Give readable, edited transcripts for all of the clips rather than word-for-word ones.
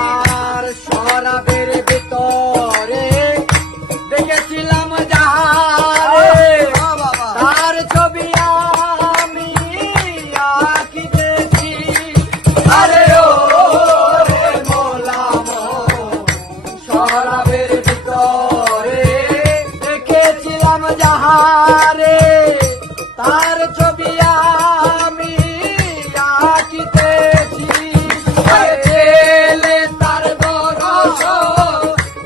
আর শরাবের ভিতরে দেখেছিলাম যাহারে তার ছবি আমি আঁকিতেছি। আরে ও রে মোলাম শরাবের ভিতরে দেখেছিলাম যাহারে তার ছবি আমি আঁকিতেছি। পেলে তার দর্শন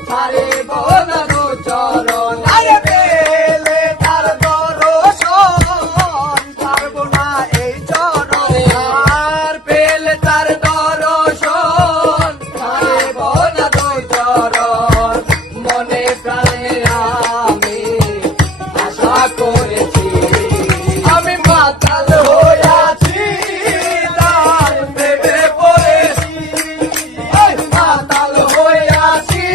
ছাড়িব না দু চরণ। আরে পেলে তার দর্শন ছাড়ব না এই চরণ। আর পেলে তার দর্শন ছাড়িব না দু চরণ। মনে প্রাণে আমি আশা করেছি, আমি মাতাল হইয়াছি তার প্রেমে পড়েছি। মাতাল হইয়াছি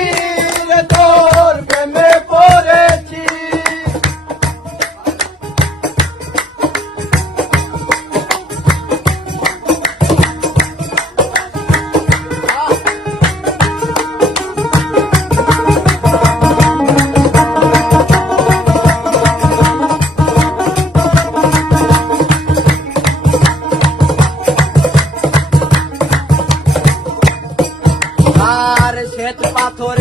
রে তোর প্রেমে পড়েছি। আর শ্বেত পাথর